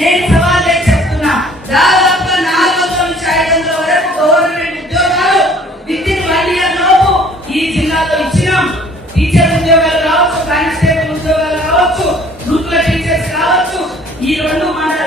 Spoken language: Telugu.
నేను సవాల్ చేసి చెప్తున్నా, దాదాపుగా 400 నుంచి 500 వరకు గవర్నమెంట్ ఉద్యోగాలు వితిన్ 1 ఇయర్ లోపు ఈ జిల్లాలో ఇచ్చినాం. టీచర్ ఉద్యోగాలు కావచ్చు, కానిస్టేబుల్ ఉద్యోగాలు కావచ్చు, గ్రూపుల టీచర్స్ కావచ్చు, ఈ 2 మండల